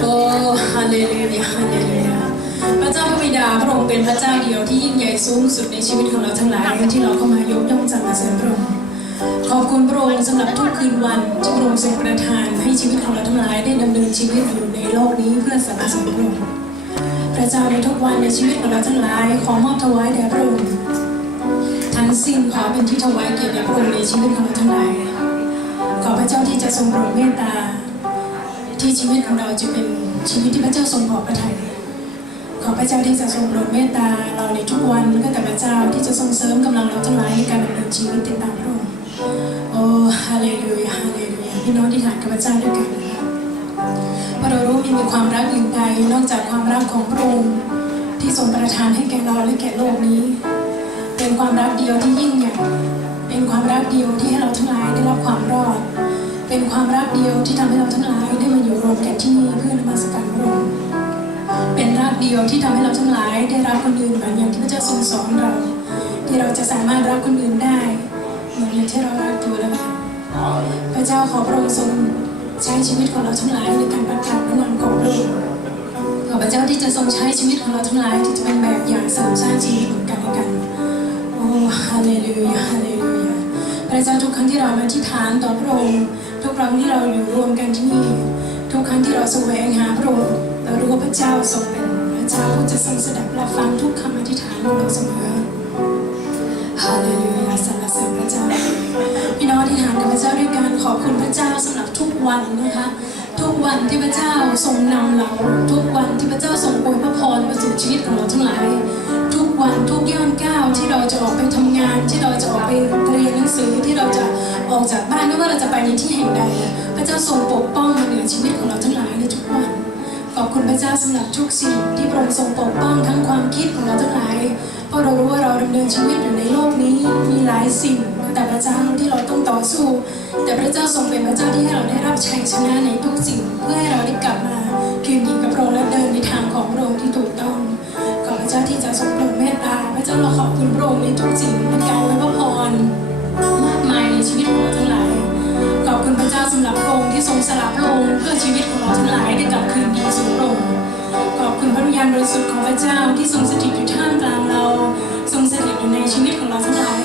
โอ้ฮาเลลูยาฮาเลลูยาพระเจ้าพระบิดาพระองค์เป็นพระเจ้าเดียวที่ยิ่งใหญ่สูงสุดในชีวิตของเราทั้งหลายที่เราเข้ามายกย่องสรรเสริญพระองค์ขอบคุณพระองค์สำหรับทุกคืนวันที่พระองค์ทรงประทานให้ชีวิตของเราทั้งหลายได้ดำเนินชีวิตอยู่ในโลกนี้เพื่อสรรเสริญพระองค์พระเจ้าในทุกวันในชีวิตของเราทั้งหลายขอมอบถวายแด่พระองค์ทั้งสิ้นขอเป็นที่ถวายเกียรติแด่พระองค์ในชีวิตของเราทั้งหลายขอพระเจ้าที่จะทรงโปรดเมตตาที่ชีวิตของเราจะเป็นชีวิตที่พระเจ้าทรงพอพระทัยขอพระเจ้าที่จะทรงโปรดเมตตาเราในทุกวันก็แต่พระเจ้าที่จะทรงเสริมกำลังเราทั้งหลายในการดำเนินชีวิตติดตามพระองค์โอ้ฮาเลลูยาฮาเลลูยาพี่น้องที่ฐานกับพระเจ้าด้วยกันเพราะเรารู้มีความรักอื่นใดนอกจากความรักของพระองค์ที่ทรงประทานให้แก่เราและแก่โลกนี้เป็นความรักเดียวที่ยิ่งใหญ่เป็นความรักเดียวที่ให้เราทั้งหลายได้รับความรอดเป็นความรักเดียวที่ทำให้เราทั้งหลายได้มาอยู่รวมกันที่นี่เพื่อนมัสการพระองค์เป็นรักเดียวที่ทำให้เราทั้งหลายได้รับคนอื่นเหมือนอย่างที่พระเจ้าทรงสอนเราที่เราจะสามารถรักคนอื่นได้เหมือนอย่างที่เรารักตัวเราพระเจ้าขอพระองค์ทรงใช้ชีวิตของเราทั้งหลายในการประกาศพระนามของพระองค์ขอพระเจ้าที่จะทรงใช้ชีวิตของเราทั้งหลายที่จะเป็นแบบอย่างเสริมสร้างชีวิตของกันและกันโอ้ฮาเลลูยาฮาเลลูยาพระเจ้าทุกครั้งที่เราอธิษฐานต่อพระองค์ทุกครั้งที่เราอยู่รวมกันที่นี่ทุกครั้งที่เราแสวงหาพระองค์เรารู้ว่าพระเจ้าทรงเป็นพระเจ้าผู้จะทรงสดับรับฟังทุกคำอธิษฐานของเราเสมอฮาเลลูยาสรรเสริญพระเจ้าพี่น้องอธิษฐานกับพระเจ้าด้วยการขอบคุณพระเจ้าสำหรับทุกวันนะคะทุกวันที่พระเจ้าทรงนำเราทุกวันที่พระเจ้าทรงอวยพระพรมาสู่ชีวิตของเราทั้งหลายทุกวันทุกย่างก้าวที่เราจะออกไปทำงานที่เราจะออกไปเรียนหนังสือที่เราจะออกจากบ้านไม่ว่าเราจะไปในที่แห่งใดพระเจ้าทรงปกป้องมาเหนือชีวิตของเราทั้งหลายในทุกวันขอบคุณพระเจ้าสำหรับทุกสิ่งที่พระองค์ทรงปกป้องทั้งความคิดของเราทั้งหลายเพราะเรารู้ว่าเราดำเนินชีวิตอยู่ในโลกนี้มีหลายสิ่งแต่พระเจ้าที่เราต้องต่อสู้แต่พระเจ้าทรงเป็นพระเจ้าที่ให้เราได้รับชัยชนะในทุกสิ่งเพื่อให้เราได้กลับมาคืนดีกับพระองค์และเดินในทางของพระองค์ที่ถูกต้องขอพระเจ้าที่จะทรงโปรดเมตตาพระเจ้าเราขอบคุณพระองค์ในทุกสิ่งในการอวยพระพรมากมายในชีวิตของเราทั้งหลายขอบคุณพระเจ้าสำหรับพระองค์ที่ทรงสละพระองค์เพื่อชีวิตของเราทั้งหลายได้กลับคืนดีสู่พระองค์ขอบคุณพระวิญญาณบริสุทธิ์ของพระเจ้าที่ทรงสถิตอยู่ท่ามกลางเราทรงสถิตอยู่ในชีวิตของเราทั้งหลาย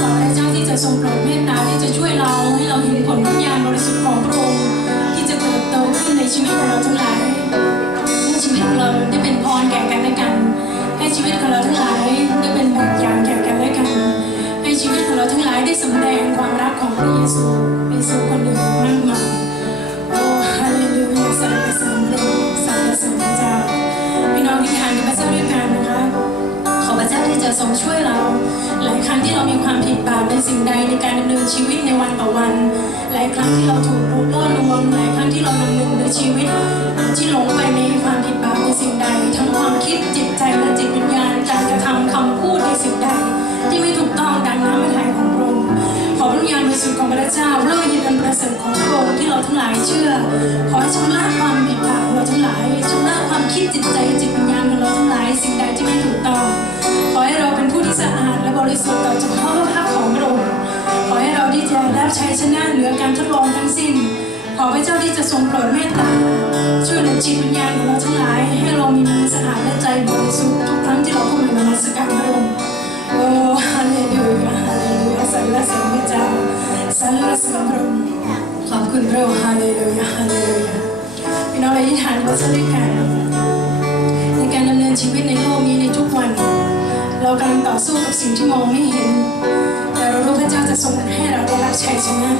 ขอพระเจ้าที่จะทรงโปรดเมตตาที่จะช่วยเราให้เราเห็นผลพระวิญญาณบริสุทธิ์ของพระองค์ที่จะเติบโตขึ้นในชีวิตของเราทั้งหลายให้ชีวิตของเราได้เป็นพรแก่กันและกันให้ชีวิตของเราทั้งหลายได้เป็นแบบอย่างแก่กันและกันให้ชีวิตของเราทั้งหลายได้สำแดงความรักของพระเยซูไปสู่คนอื่นมากมายโอ้ฮาเลลูยาสรรเสริญพระองค์สรรเสริญพระเจ้าพี่น้องที่ทานกับพระเจ้าด้วยกันนะคะขอพระเจ้าที่จะทรงช่วยเราหลายครั้งที่เรามีความผิดบาปในสิ่งใดในการดำเนินชีวิตในวันต่อวันหลายครั้งที่เราถูกล่อลวงหลายครั้งที่เราดำเนินในชีวิตที่หลงไปในความผิดบาปในสิ่งใดทั้งความคิดจิตใจและจิตวิญญาณการกระทำคำพูดในสิ่งใดที่ไม่ถูกต้องดังน้ำพระทัยของพระองค์ขอพระวิญญาณบริสุทธิ์ของพระเจ้าเลื่อยอันประเสริฐของพระองค์ที่เราทั้งหลายเชื่อขอให้ชำระความผิดบาปของเราทั้งหลายชำระความคิดจิตใจจิตวิญญาณของเราทั้งหลายสิ่งใดที่ไม่ถูกต้องขอให้เราเป็นผู้ที่สะอาดและบริสุทธิ์ต่อเฉพาะพระพักของพระองค์ขอให้เราที่จะรับชัยชนะเหนือการทดลองทั้งสิ้นขอพระเจ้าที่จะทรงโปรดเมตตาช่วยเหลือจิตวิญญาณของเราทั้งหลายให้เรามีมือสะอาดและใจบริสุทธิ์ทุกครั้งที่เราเข้ามานมัสการพระองค์โอ้ฮาเลลูยาฮาเลลูยาสรรเสริญพระเจ้าสรรเสริญพระองค์ขอบคุณพระองค์ฮาเลลูยาฮาเลลูยาพี่น้องอธิษฐานกับพระเจ้าด้วยกันในการดำเนินชีวิตในโลกนี้ในทุกวันเรากำลังต่อสู้กับสิ่งที่มองไม่เห็นแต่เรารู้พระเจ้าจะทรงให้เราได้รับชัยชนะ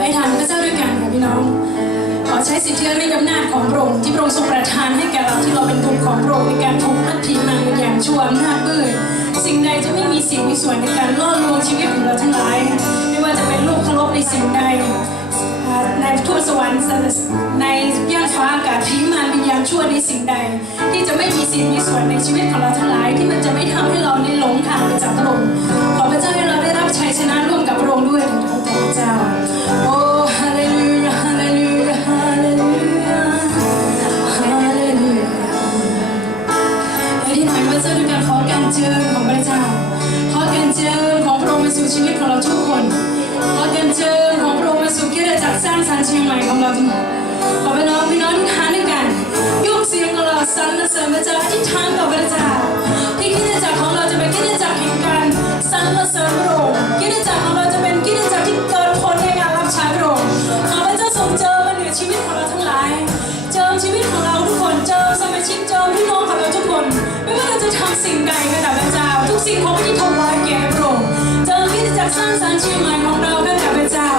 อธิษฐานพระเจ้าด้วยกันค่ะพี่น้องขอใช้สิทธิและอำนาจของพระองค์ที่พระองค์ทรงประทานให้แก่เราที่เราเป็นบุตรของพระองค์ในการถูกพัดพิงนางอย่างชั่วอำนาจมืดสิ่งใดจะไม่มีสิ่งมีส่วนในการล่อลวงชีวิตของเราทั้งหลายไม่ว่าจะเป็นโลกเคารพในสิ่งใดในทั่วสวรรค์ในย่านฟ้าอากาศผีมารวิญญาณชั่วในสิ่งใดที่จะไม่มีสิ่งมีส่วนในชีวิตของเราทั้งหลายที่มันจะไม่ทำให้เราได้หลงทางไปจากพระองค์ขอพระเจ้าให้เราได้รับชัยชนะร่วมกับพระองค์ด้วยถึงพระเจ้าโอ้ฮาเลลูยาฮาเลลูยาฮาเลลูยาฮาเลลูยาอธิษฐานพระเจ้าด้วยการขอการเจิญของพระเจ้าขอการเจิญของพระองค์มาสู่ชีวิตของเราทุกคนขอการเจิญของพระองค์มาสู่คริสตจักรสร้างสรรค์เชียงใหม่ของเราทั้งหมด ขอพี่น้องที่ทานด้วยกันยกเสียงของเราสรรเสริญพระเจ้าที่ทานต่อพระเจ้าที่คริสตจักรของเราจะเป็นคริสตจักรแห่งการสรรเสริญพระองค์คริสตจักรของเราจะเป็นคริสตจักรที่เกิดผลในการรับใช้พระองค์ขอพระเจ้าทรงเจิมมาเหนือชีวิตของเราทั้งหลายเจิมชีวิตของเราทุกคนเจิมสมาชิกเจิมพี่น้องของเราทุกคนไม่ว่าเราจะทำสิ่งใดก็ตามพระเจ้าทุกสิ่งของที่ถวายแก่พระองค์เจิมคริสตจักรสร้างสรรค์เชียงใหม่ของเราก็ตามพระเจ้า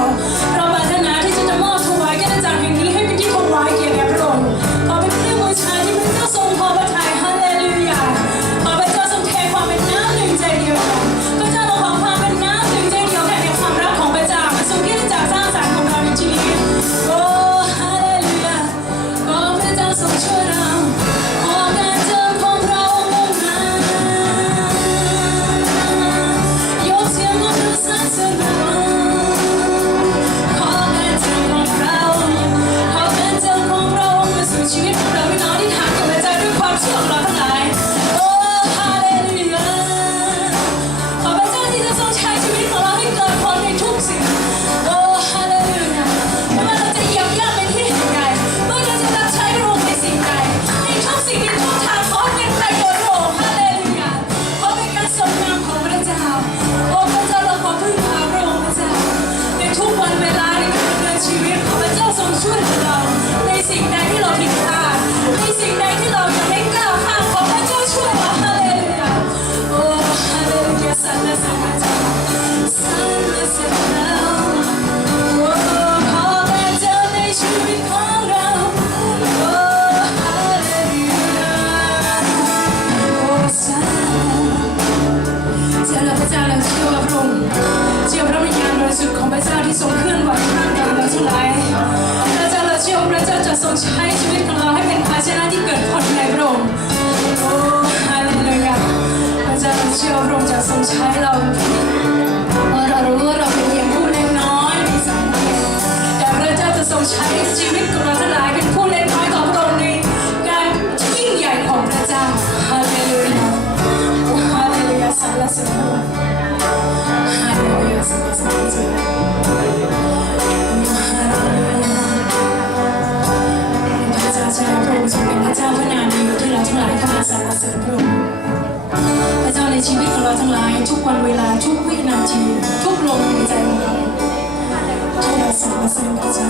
เราปรารถนาที่จะมอบถวายคริสตจักรแห่งนี้ให้เป็นที่ถวายแก่พระองค์ขอเป็นเครื่องบูชาที่พระเจ้าทรงพอพระทัยฮาเลลูยาขอพระเจ้าทรงเทความเป็นน้ำหนึ่งใจเดียวกันพระเจ้าเราขอความเป็นน้ำหนึ่งใจเดียวกันในความรักของพระเจ้ามาสู่คริสตจักรสร้างสรรค์ของเราในชีวิตโอ้ฮาเลลูยาขอพระเจ้าทรงช่วยเราขอการเจิมของเรามุ่งมายกเสียงของเราสรรเสริญพระองค์ขอการเจิมของเราขอการเจิมของเรามาสู่ชีวิตของเราพี่น้องที่ทานกับพระเจ้าด้วยความเชื่อของเราทั้งหลายโอ้ฮาเลลูยาขอพระเจ้าที่จะทรงใช้ชีวิตของเราให้เกิดผลในทุกสิ่งโอ้ฮาเลลูยาไม่ว่าเราจะเหยียบย่ำไปที่แห่งใดไม่ว่าเราจะรับใช้พระองค์ในสิ่งใดในทุกสิ่งในทุกทางขอเป็นประโยชน์พระองค์ฮาเลลูยาขอเป็นการทรงนำของพระเจ้าโอ้พระเจ้าเราขอพึ่งพาพระองค์พระเจ้าในทุกวันเวลาในการดำเนินชีวิตขอพระเจ้าทรงช่วยเราในสิ่งใดที่เราผิดพลาดในสิ่งใดที่เรายังไม่กล้าข้ามขอพระเจ้าช่วยเราฮาเลลูยาโอ้ฮาเลลูยาสรรเสริญพระเจ้าสรรเสริญเราโอ้ขอการเจอในชีวิตของเราโอ้ฮาเลลูยาโอ้สรรเสริญพระเจ้าเราเชื่อพระองค์เชื่อพระวิญญาณบริสุทธิ์ของพระเจ้าที่ทรงเคลื่อนไหวท่ามกลางเราทั้งหลายพระเจ้าเราเชื่อว่าพระเจ้าจะทรงใช้ชีวิตของเราให้เป็นภาชนะที่เกิดผลในพระองค์โอ้ฮาเลลูยาพระเจ้าเราเชื่อว่าพระองค์จะทรงใช้เราเพราะเรารู้ว่าเราเป็นเพียงผู้เล็กน้อยในสายเดียวแต่พระเจ้าจะทรงใช้ชีวิตของเราทั้งหลายเป็นผู้เล็กน้อยของพระองค์ในการยิ่งใหญ่ของพระเจ้าฮาเลลูยาโอ้ฮาเลลูยาสรรเสริญพระองค์ฮาเลลูยาสรรเสริญพระเจ้าพระเจ้าทรงเป็นพระเจ้าพระนามดีที่เราทั้งหลายเข้ามาสรรเสริญพระองค์พระเจ้าในชีวิตของเราทั้งหลายทุกวันเวลาทุกวินาทีทุกลมหายใจของเราที่เราสรรเสริญพระเจ้า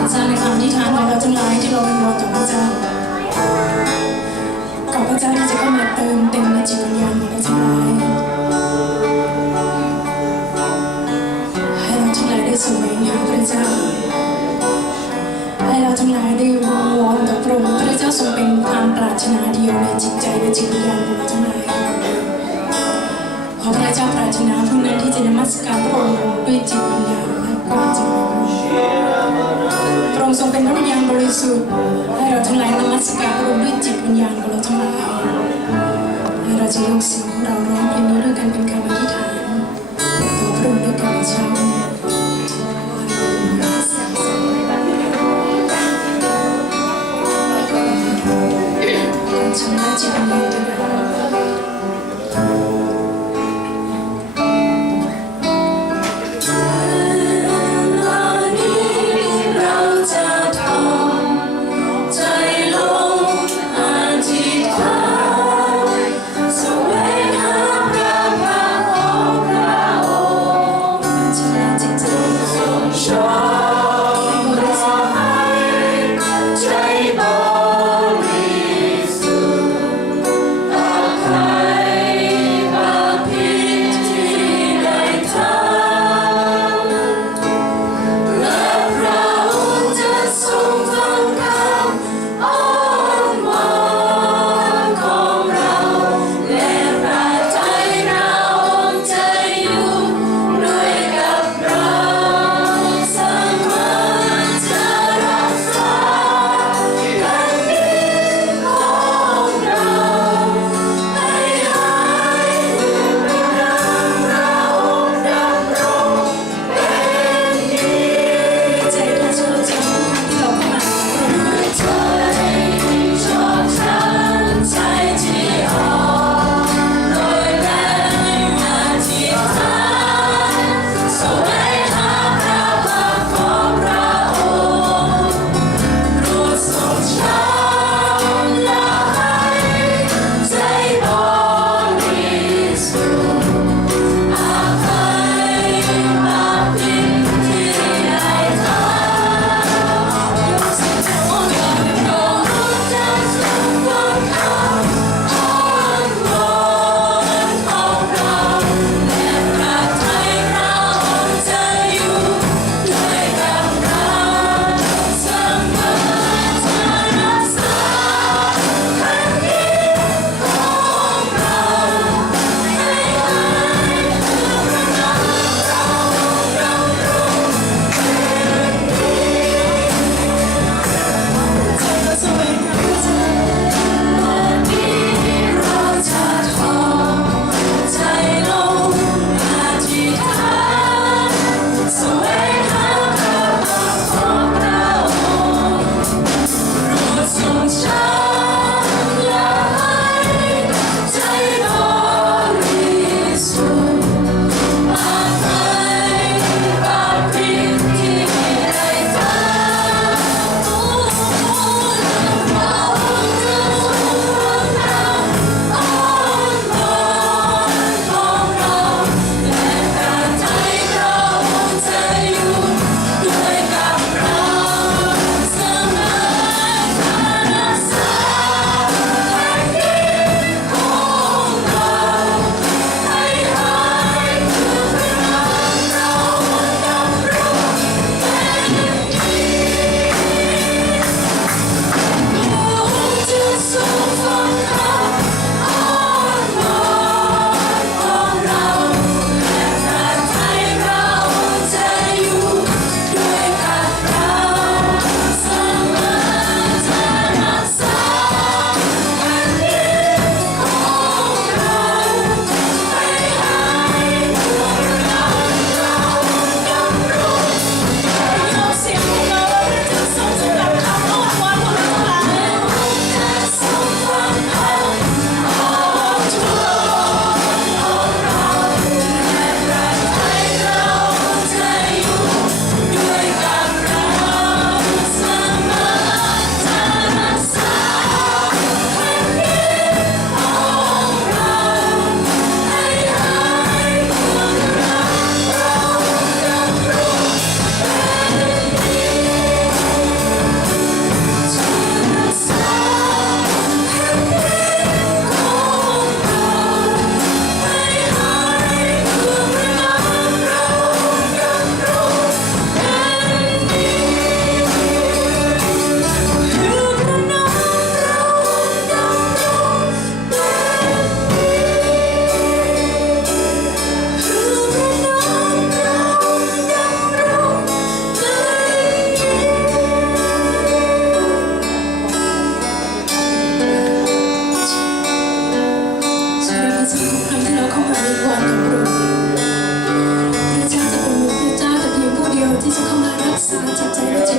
พระเจ้าในคำที่ทานของเราทั้งหลายที่เราเป็นวอนต่อพระเจ้าขอพระเจ้าที่จะเข้ามาเติมเต็มในจิตวิญญาณของเราทั้งหลายให้เราทั้งหลายได้แสวงหาพระเจ้าให้เราทั้งหลายได้วอนต่อพระองค์พระเจ้าทรงเป็นความปรารถนาเดียวในจิตใจและจิตวิญญาณของเราทั้งหลายขอพระเจ้าปรารถนาผู้นั้นที่จะนมัสการพระองค์ด้วยจิตวิญญาณและความจริงพระองค์ทรงเป็นพระวิญญาณบริสุทธิ์ให้เราทั้งหลายนมัสการพระองค์ด้วยจิตวิญญาณของเราทั้งหลายให้เราจะยกเสียงของเราร้องเพลงนี้ด้วยกันเป็นคำอธิษฐานต่อพระองค์ด้วยกันในเช้านี้ชำระจิตวิญญาณด้วยกันเราจะทำใจลงอธิษฐานแสวงหาพระองค์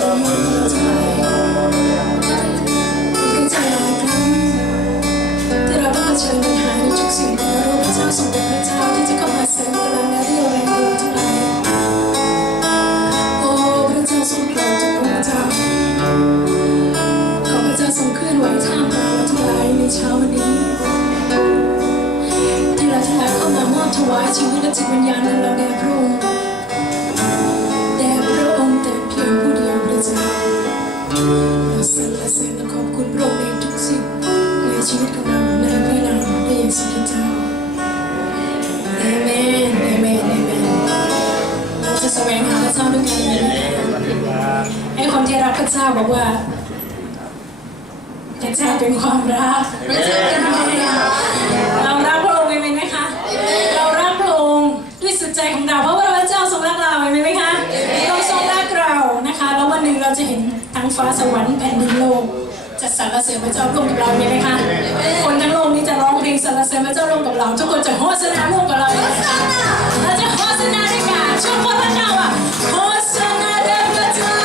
ยอดของเราทั้งหลายเป็นใจหลายครั้งที่เราต้องเผชิญปัญหาในทุกสิ่งแต่เรารู้พระเจ้าทรงเป็นพระเจ้าที่จะเข้ามาเสริมกำลังและเรี่ยวแรงเราทั้งหลายโอ้พระเจ้าทรงโปรดจงพระเจ้าขอพระเจ้าทรงเคลื่อนไหวท่ามกลางเราทั้งหลายในเช้าวันนี้ที่เราทั้งหลายเข้ามามอบถวายชีวิตและจิตวิญญาณของเราแด่พระองค์แต่พระองค์แต่เพียงผู้เดียวพระเจ้าเราสรรเสริญและขอบคุณพระองค์ในทุกสิ่งในชีวิตของเราในพระนามพระเยซูคริสต์เจ้าเอเมนเอเมนเอเมนเราจะแสวงหาพระเจ้าด้วยกันให้คนที่รักพระเจ้าบอกว่าพระเจ้าเป็นความรักพระเจ้าเป็นความรักเรารักพระองค์ไหมคะเรารักพระองค์ด้วยสุดใจของเราเพราะว่าพระเจ้าทรงรักเราไหมคะเราทรงรักเรานะคะแล้ววันหนึ่งเราจะเห็นทั้งฟ้าสวรรค์แผ่นดินโลกจะสรรเสริญพระเจ้าร่วมกับเราไหมคะคนทั้งโลกนี้จะร้องเพลงสรรเสริญพระเจ้าร่วมกับเราทุกคนจะโฆษณาร่วมกับเราเราจะโฆษณาด้วยกันช่วยคนพระเจ้าอ่ะโฆษณาด้วยพระเจ้า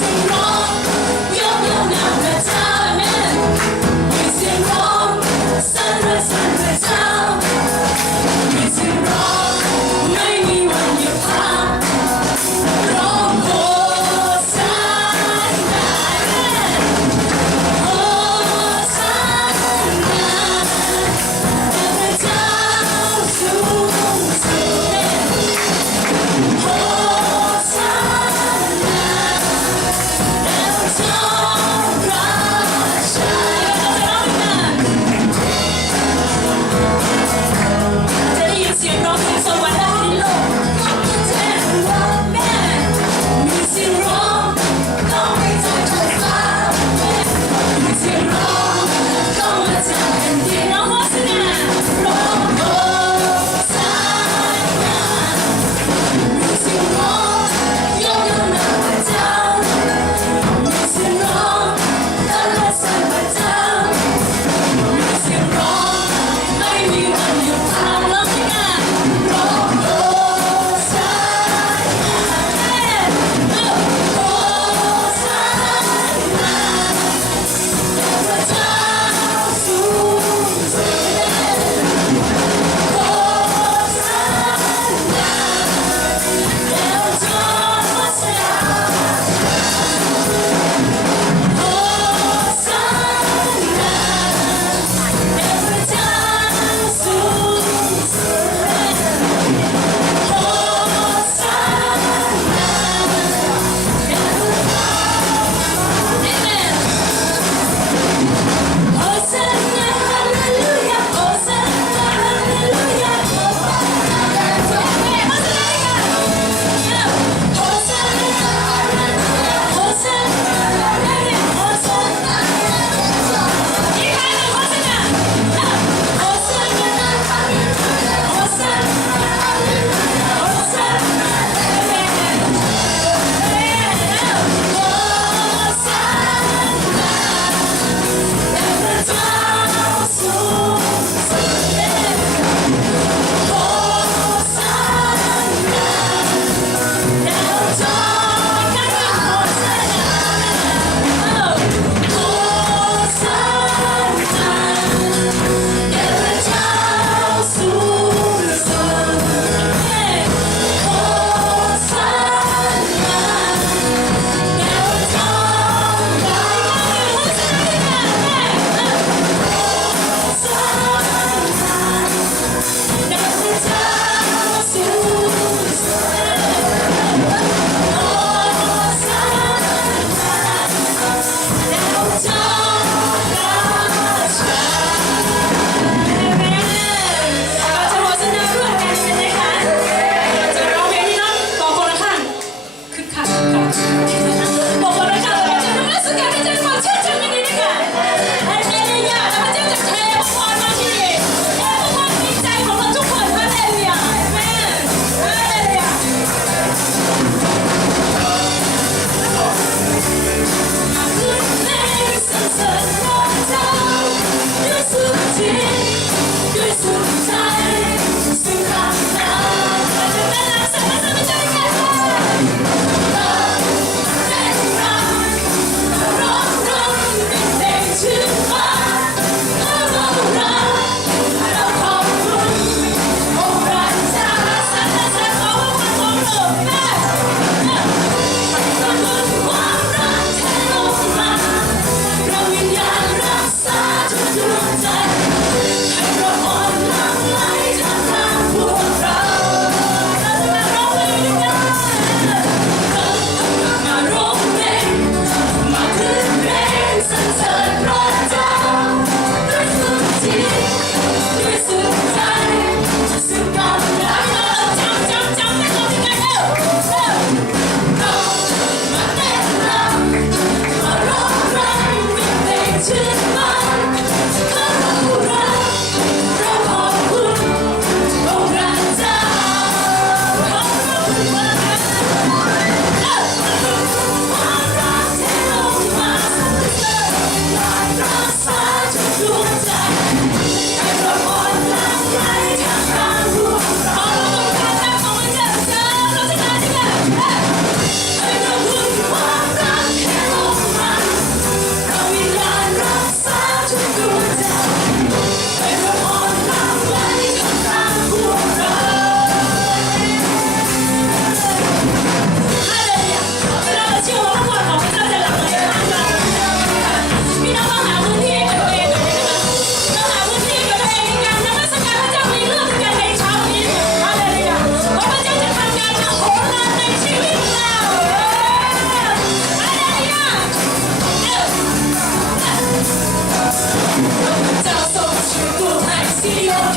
เ ที่ยก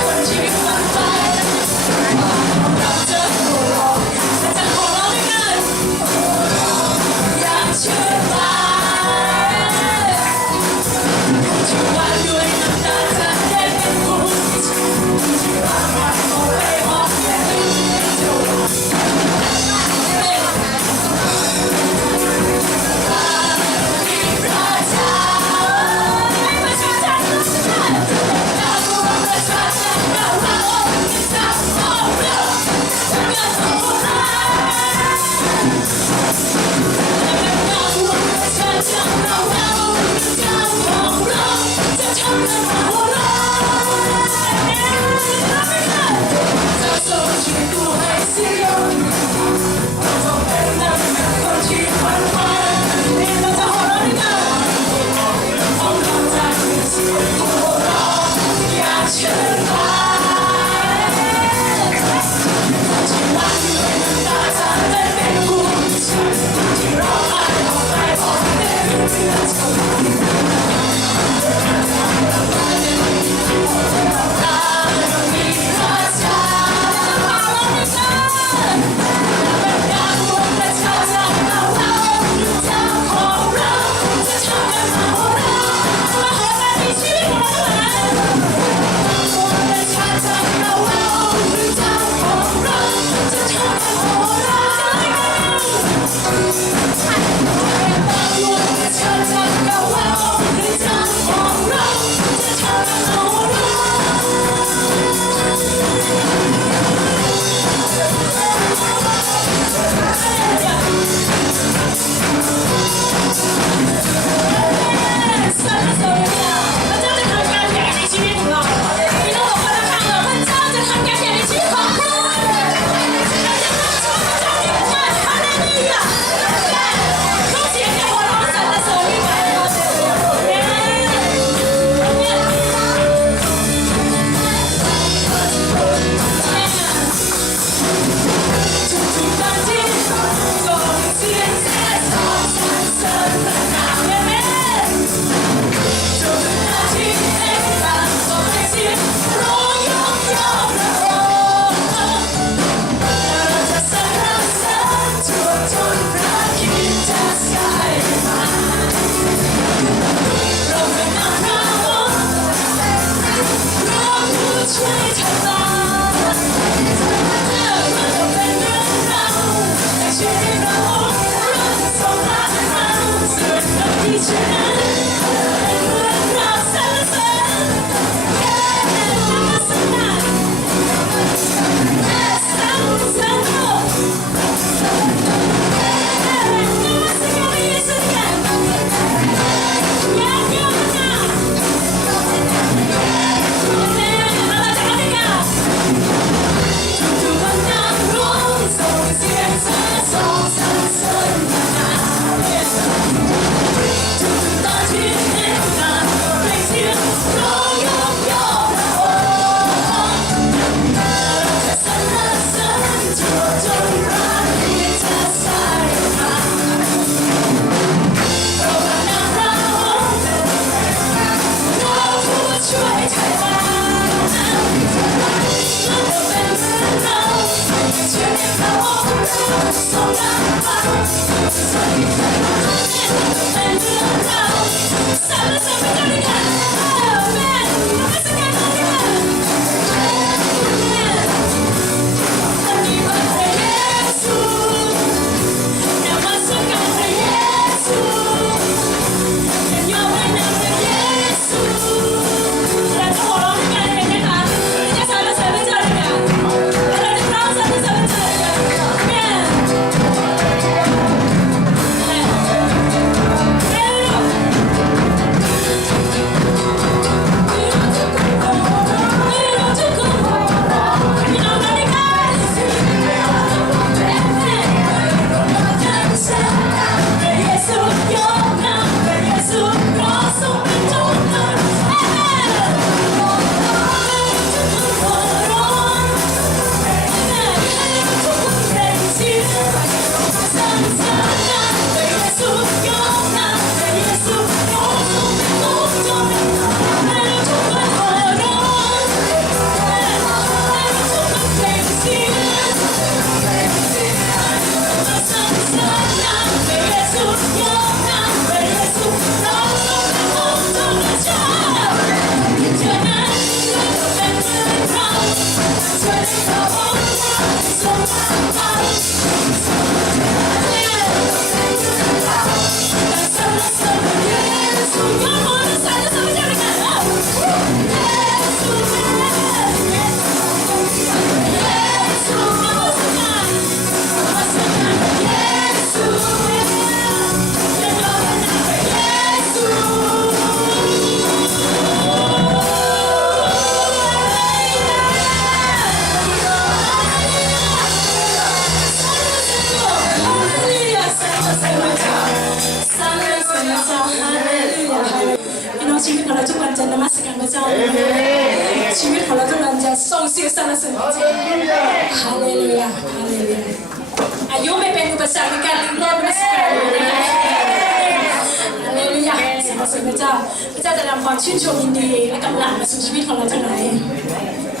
คนที่ฝันไปเราจะหัวเราะแต่จะหัวเราะด้วยกันอยากเชื่อใจที่ว่าด้วยน้ำตาจะได้เป็นผู้ที่รักมันเอาไปหอมแก้มเจ้า ชีวิตของเราทุกวันจะนมัสการพระเจ้าชีวิตของเราทุกวันจะส่งเสียงสรรเสริญพระเจ้าฮาเลลูยาฮาเลลูยาอายุไม่เป็นอุปสรรคในการลิ้มรสนมัสการฮาเลลูยาสรรเสริญพระเจ้าพระเจ้าจะนำความชื่นชมยินดีและกำลังมาสู่ชีวิตของเราทั้งหลาย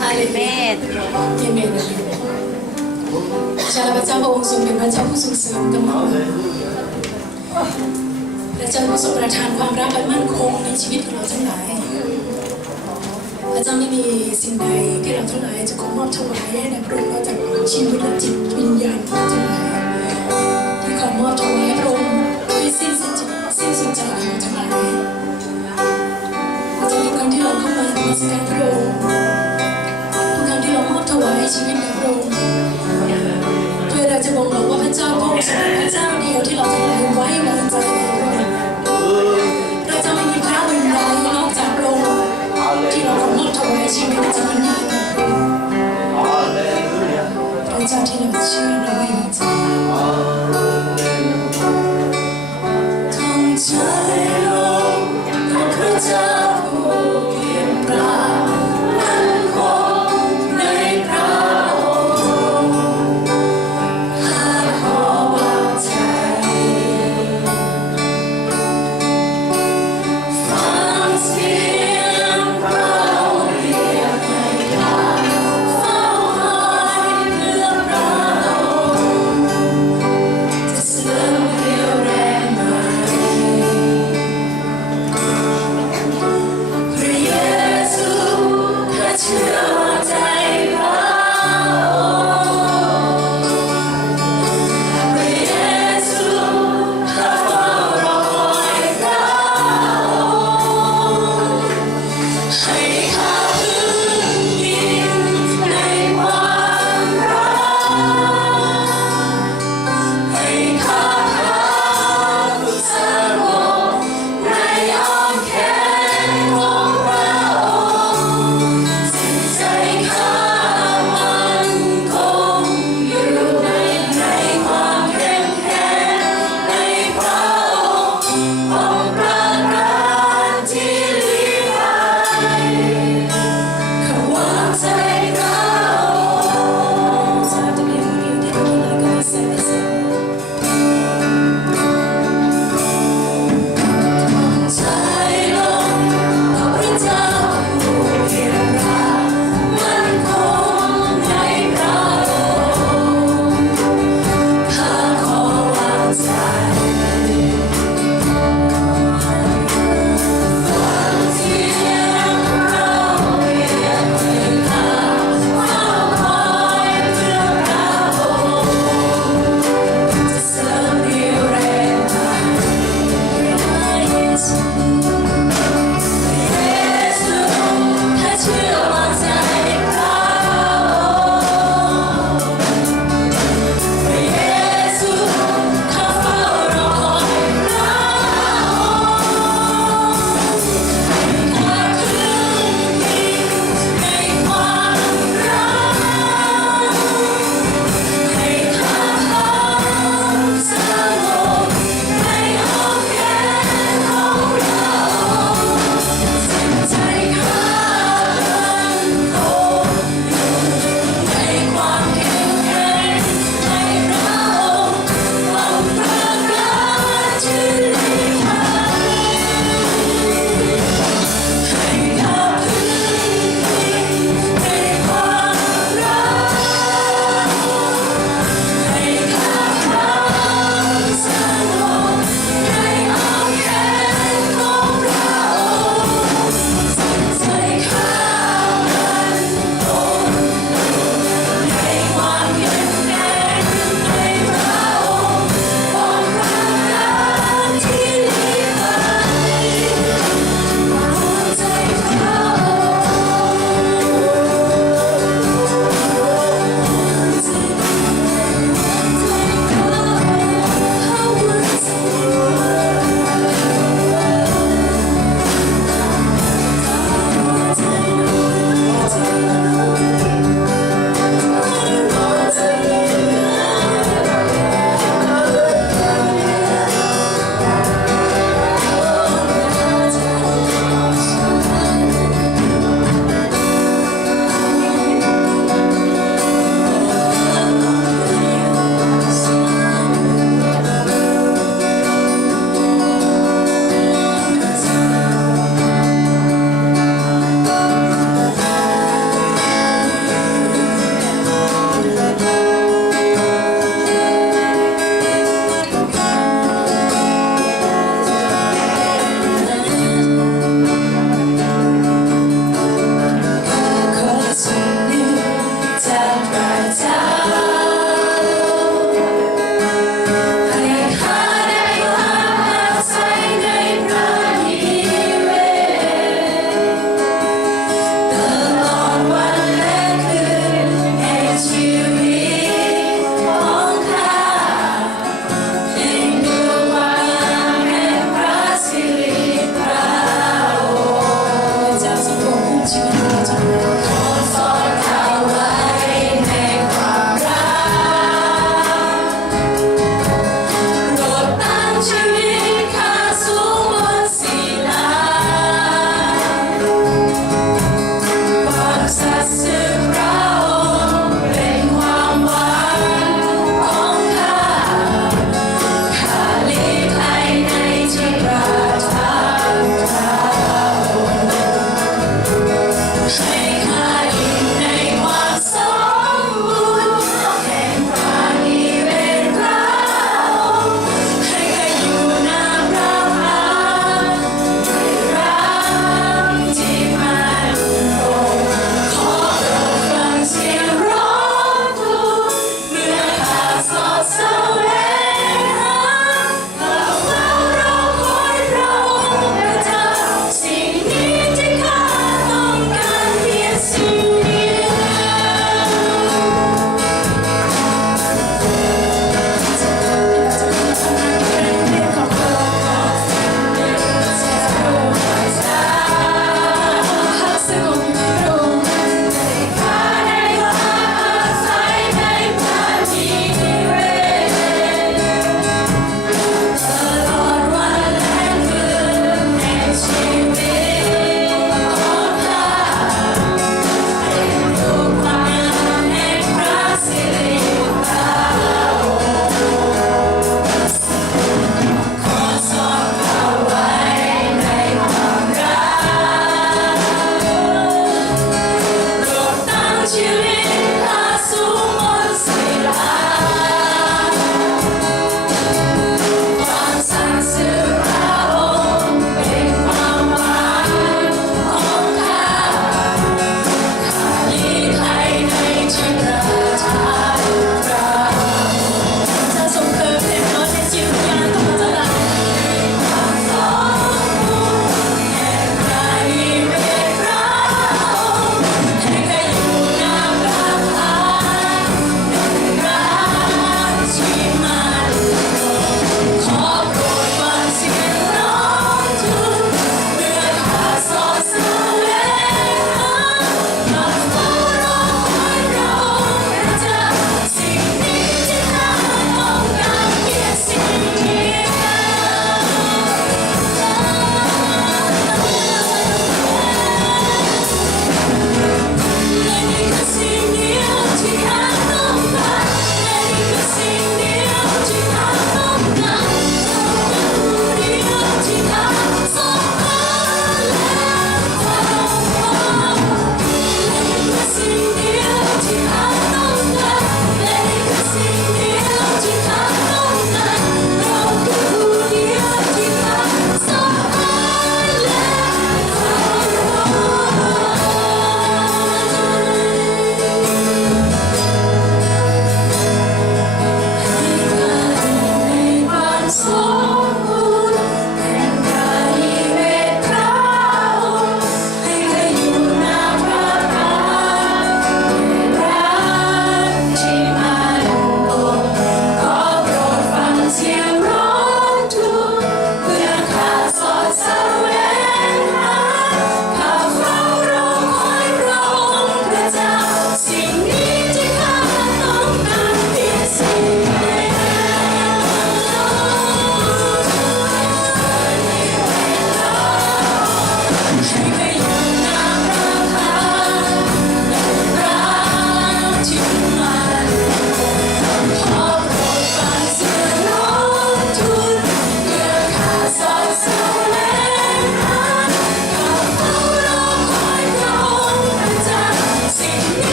ฮาเลลูยาเอเมนพระเจ้าพระองค์ทรงเป็นพระเจ้าผู้ทรงเสริมกำลังพระเจ้าผู้ทรงประทานความรักและมั่นคงในชีวิตของเราทั้งหลายพระเจ้าไม่มีสิ่งใดที่เราทั้งหลายจะขอมอบถวายให้แด่พระองค์นอกจากชีวิตและจิตวิญญาณของเราทั้งหลายที่ขอมอบถวายให้พระองค์ด้วยสิ้นสุดใจของเราทั้งหลายพระเจ้าทุกครั้งที่เราเข้ามานมัสการพระองค์ทุกครั้งที่เรามอบถวายชีวิตแด่พระองค์ด้วยเราจะบอกว่าพระเจ้าพระองค์ทรงเป็นพระเจ้าเดียวที่เราทั้งหลายไว้วางใจในพระองค์เราจะไม่มีพระอื่นใดนอกจากพระองค์ที่เราขอมอบถวายชีวิตและจิตวิญญาณแด่พระองค์พระเจ้าที่เราเชื่อและไว้วางใจทั้งใจลงกับพระเจ้าผู้เพียรปราบมั่นคงในพระองค์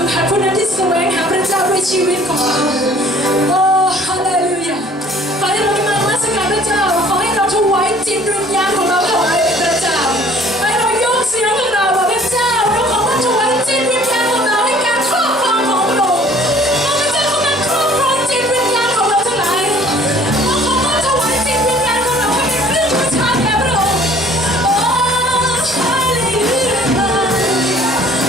สัมผัสผู้นั้นที่แสวงหาพระเจ้าด้วยชีวิตของเราโอ้ฮาเลลูยาขอให้เราได้มานมัสการพระเจ้าขอให้เราถวายจิตวิญญาณของเราถวายแด่พระเจ้าให้เรายกเสียงของเราบอกพระเจ้าเราขอถวายจิตวิญญาณของเราให้การครอบครองของพระองค์พระเจ้าเข้ามาครอบครองจิตวิญญาณของเราทั้งหลายเราขอถวายจิตวิญญาณของเราให้เป็นเครื่องบูชาแด่พระองค์โอ้ฮาเลลูยาโอ้ฮาเลลูยาทุก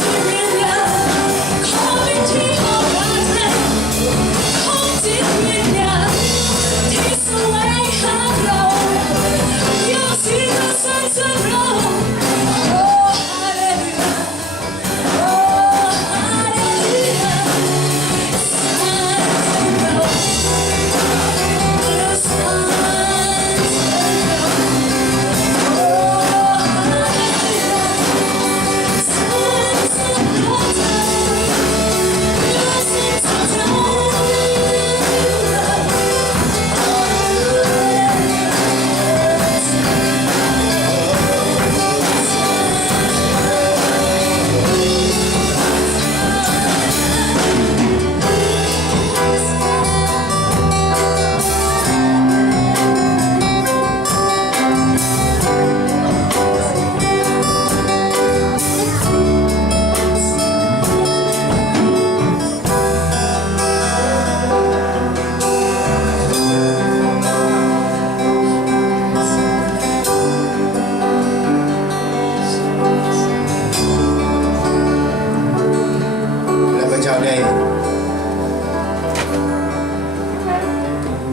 จิตวิญญาณขอเป็นที่ของเราของจิตวิญญาณที่แสวงหาเรายกเสียงสรรเสริญเราโอ้ฮาเลลูยาโอ้ฮาเลลูยาสรรเสริญเราสรรเสริญเราโอ้ฮาเลลูยาสรรเสริญเรา และพระเจ้าได้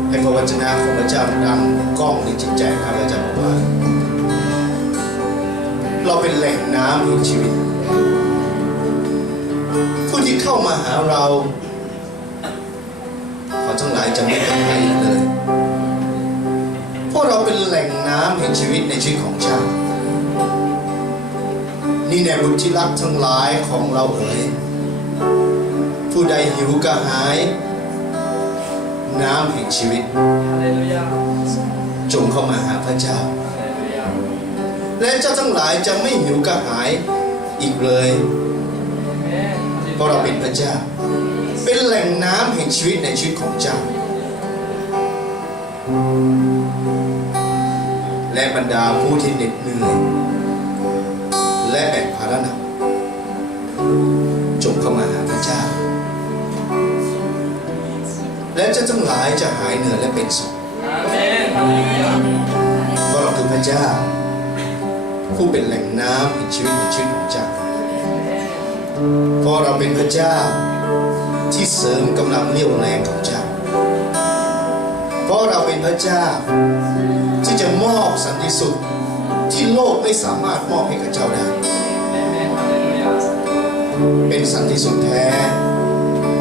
ให้พระวจนะของพระเจ้าดังก้องในจิตใจข้าพเจ้าบอกว่าเราเป็นแหล่งน้ำแห่งชีวิตผู้ที่เข้ามาหาเราเขาทั้งหลายจะไม่เป็นไรเลยเพราะเราเป็นแหล่งน้ำแห่งชีวิตในชีวิตของเจ้านี่แน่บุตรที่รักทั้งหลายของเราเอ๋ยผู้ใดหิวกระหายน้ำแห่งชีวิตจงเข้ามาหาพระเจ้าและเจ้าทั้งหลายจะไม่หิวกระหายอีกเลยเพราะเราเป็นพระเจ้าเป็นแหล่งน้ำแห่งชีวิตในชีวิตของเจ้าและบรรดาผู้ที่เหน็ดเหนื่อยและแบกภาระหนักจงเข้ามาหาพระเจ้าและเจ้าทั้งหลายจะหายเหนื่อยและเป็นสุขเพราะเราคือพระเจ้าผู้เป็นแหล่งน้ำแห่งชีวิตในชีวิตของเจ้าเพราะเราเป็นพระเจ้าที่เสริมกำลังเรี่ยวแรงของเจ้าเพราะเราเป็นพระเจ้าที่จะมอบสันติสุขที่โลกไม่สามารถมอบให้กับเจ้าได้เป็นสันติสุขแท้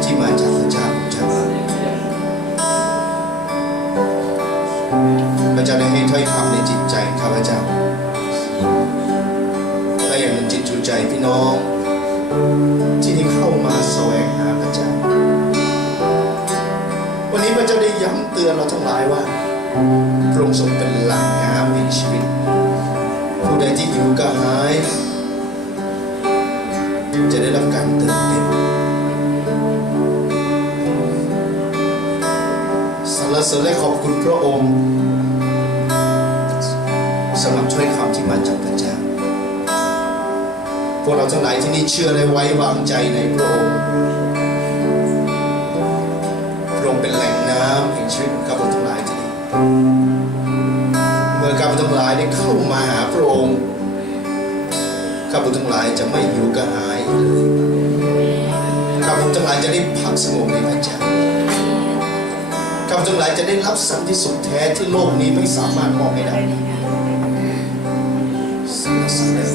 ที่มาจากพระเจ้าของเจ้าพระเจ้าได้ให้ถ้อยคำในจิตใจข้าพเจ้าและอย่างจิตจูใจพี่น้องที่ได้เข้ามาแสวงหาพระเจ้าวันนี้พระเจ้าได้ย้ำเตือนเราทั้งหลายว่าพระองค์ทรงเป็นแหล่งน้ำแห่งชีวิตผู้ใดที่หิวกระหายจะได้รับการเติมเต็มสรรเสริญและขอบคุณพระองค์สำหรับถ้อยคำที่มาจากพระเจ้าพวกเราทั้งหลายที่นี่เชื่อและไว้วางใจในพระองค์พระองค์เป็นแหล่งน้ำแห่งชีวิตของข้าพเจ้าทั้งหลายที่นี่เมื่อข้าพเจ้าทั้งหลายได้เข้ามาหาพระองค์ข้าพเจ้าทั้งหลายจะไม่หิวกระหายเลยข้าพเจ้าทั้งหลายจะได้พักสงบในพระเจ้าข้าพเจ้าทั้งหลายจะได้รับสันติสุขแท้ที่โลกนี้ไม่สามารถมอบให้ได้สรรเสริญ